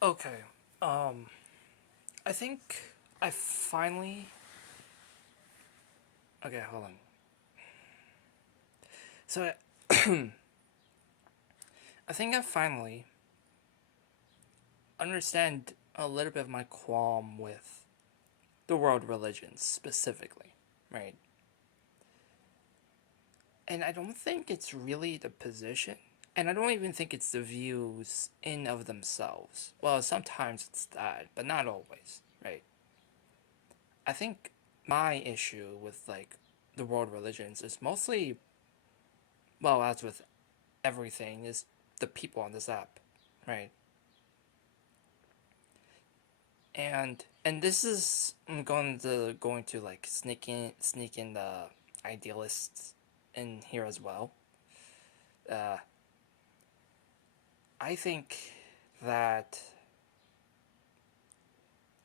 Okay. Um, I think I finally. Okay, hold on. So I think I finally understand a little bit of my qualm with the world religions specifically, right? And I don't think it's really the position, and I don't even think it's the views in of themselves. Well, sometimes it's that, but not always, right? I think my issue with like the world religions is mostly, well, as with everything, is the people on this app, right? And this is I'm going to like sneak in the idealists in here as well. Uh, I think that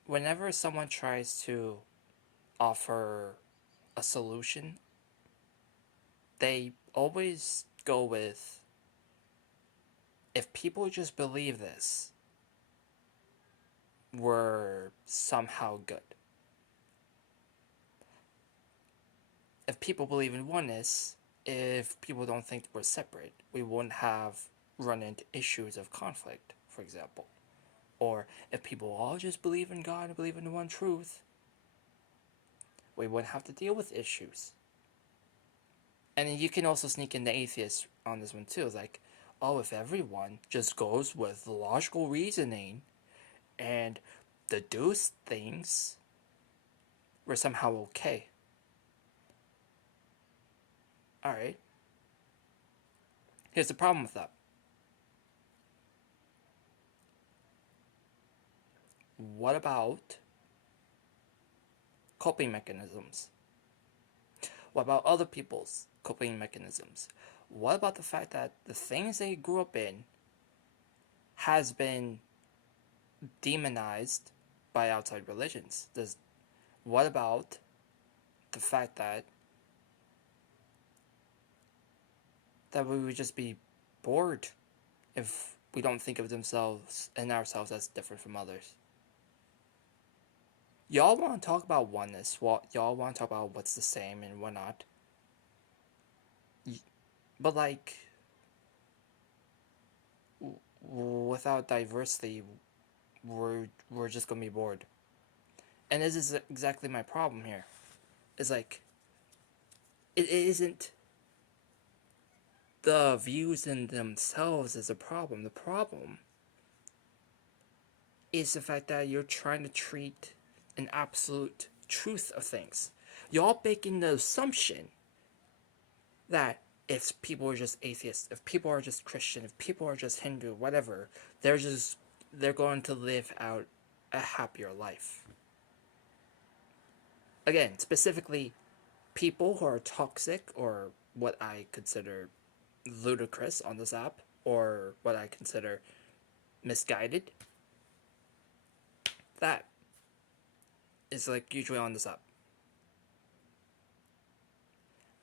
whenever someone tries to offer a solution, they always go with, if people just believe this, we're somehow good. If people believe in oneness, if people don't think we're separate, we wouldn't have run into issues of conflict, for example. Or if people all just believe in God and believe in one truth, we wouldn't have to deal with issues. And you can also sneak in the atheists on this one too. It's like, oh, if everyone just goes with logical reasoning and deduce things, we're somehow okay. Alright, here's the problem with that. What about coping mechanisms? What about other people's coping mechanisms? What about the fact that the things they grew up in has been demonized by outside religions? What about the fact that we would just be bored if we don't think of themselves and ourselves as different from others? Y'all want to talk about oneness? What y'all want to talk about what's the same and whatnot? But like, without diversity, we're just gonna be bored. And this is exactly my problem here. It's like, it isn't the views in themselves is a problem. The problem is the fact that you're trying to treat an absolute truth of things. Y'all making the assumption that if people are just atheists, if people are just Christian, if people are just Hindu, whatever, they're going to live out a happier life. Again, specifically people who are toxic or what I consider ludicrous on this app or what I consider misguided, that is like usually on this app.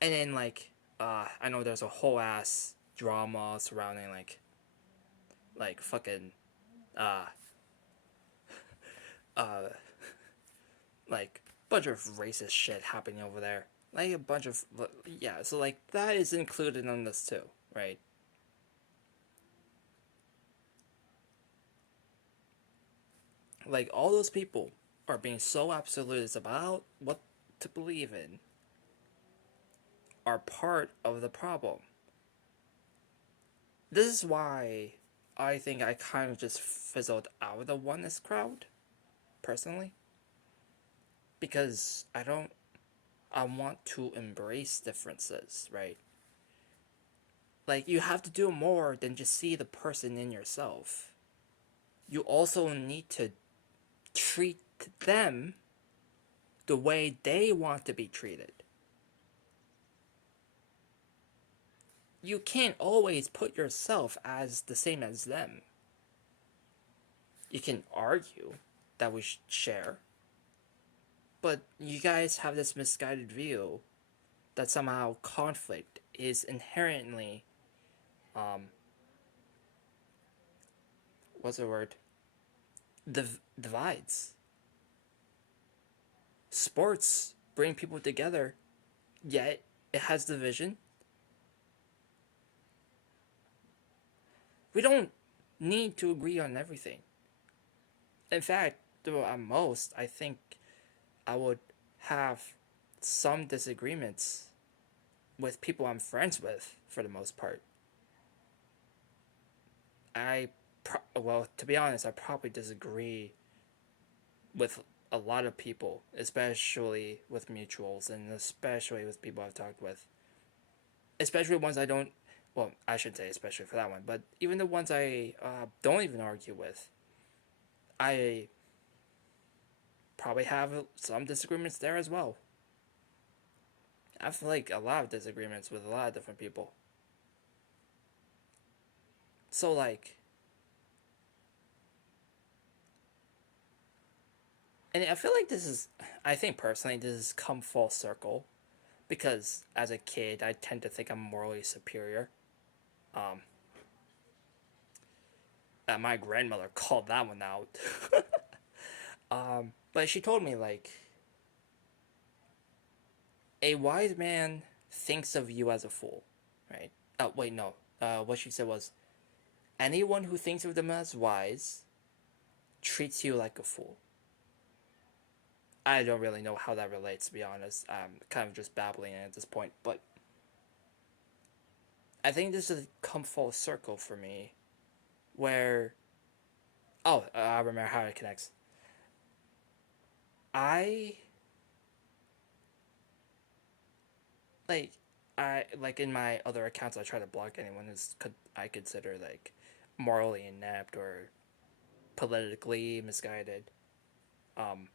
And then like I know there's a whole ass drama surrounding like fucking uh uh like bunch of racist shit happening over there. Like a bunch of, yeah, so like that is included in this too, right? Like all those people are being so absolutist about what to believe in are part of the problem. This is why I think I kind of just fizzled out of the oneness crowd, personally. Because I want to embrace differences, right? Like, you have to do more than just see the person in yourself. You also need to treat them the way they want to be treated. You can't always put yourself as the same as them. You can argue that we should share, but you guys have this misguided view that somehow conflict is inherently, um, what's the word? divides. Sports bring people together, yet it has division. We don't need to agree on everything. In fact, at most, I think I would have some disagreements with people I'm friends with for the most part. Well, to be honest, I probably disagree with a lot of people, especially with mutuals and especially with people I've talked with. Especially ones I don't, well, I shouldn't say especially for that one, but even the ones I don't even argue with, I probably have some disagreements there as well. I have like a lot of disagreements with a lot of different people. So like, and I feel like this is, I think personally, this has come full circle because as a kid, I tend to think I'm morally superior. Um, my grandmother called that one out. But she told me like, a wise man thinks of you as a fool, right? Oh wait, no. What she said was, anyone who thinks of them as wise treats you like a fool. I don't really know how that relates, to be honest. I'm kind of just babbling at this point, but I think this has come full circle for me, where I remember how it connects. I like like in my other accounts, I try to block anyone who's I consider like morally inept or politically misguided. Um,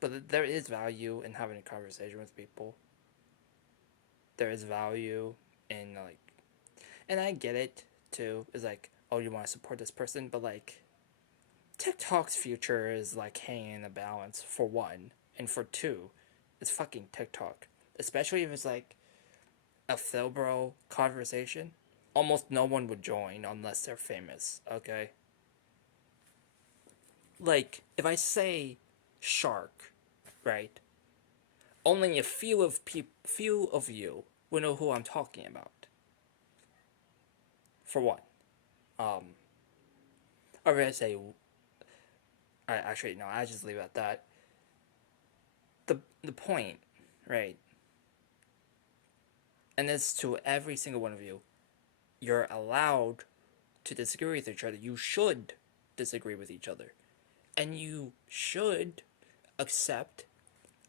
but there is value in having a conversation with people. There is value in like, and I get it too. Is like, oh, you want to support this person, but like, TikTok's future is like hanging in the balance for one, and for two, it's fucking TikTok. Especially if it's like a Philbro conversation. Almost no one would join unless they're famous. Okay. Like if I say shark, right? Only a few of you will know who I'm talking about. For one, um, or if I say, actually no, I just leave it at that. The point, right? And it's to every single one of you. You're allowed to disagree with each other. You should disagree with each other, and you should accept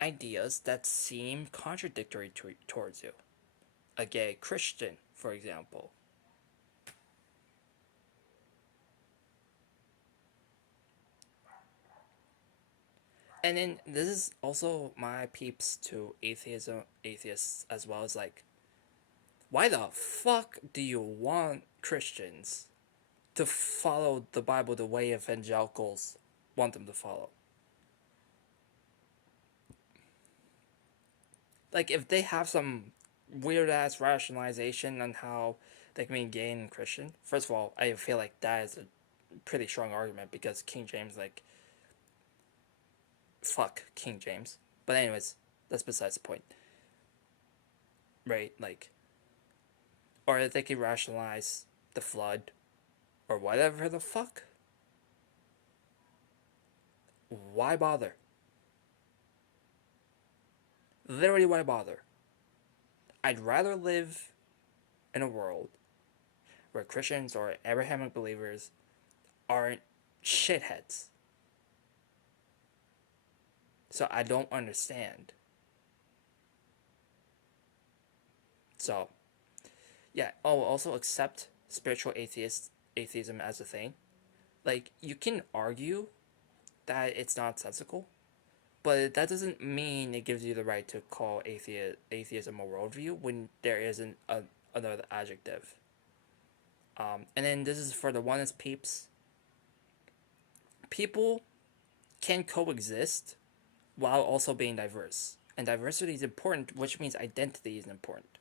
ideas that seem contradictory towards you. A gay Christian, for example. And then this is also my peeps to atheists as well as like, why the fuck do you want Christians to follow the Bible the way evangelicals want them to follow? Like, if they have some weird ass rationalization on how they can be gay and Christian, first of all, I feel like that is a pretty strong argument because King James, like, fuck King James. But, anyways, that's besides the point. Right? Like, or if they can rationalize the flood or whatever the fuck, why bother? Literally, why bother? I'd rather live in a world where Christians or Abrahamic believers aren't shitheads. So I don't understand. So, yeah. Oh, also accept spiritual atheism as a thing. Like, you can argue that it's nonsensical, but that doesn't mean it gives you the right to call atheism a worldview when there isn't another adjective. And then this is for the oneness peeps. People can coexist while also being diverse. And diversity is important, which means identity is important.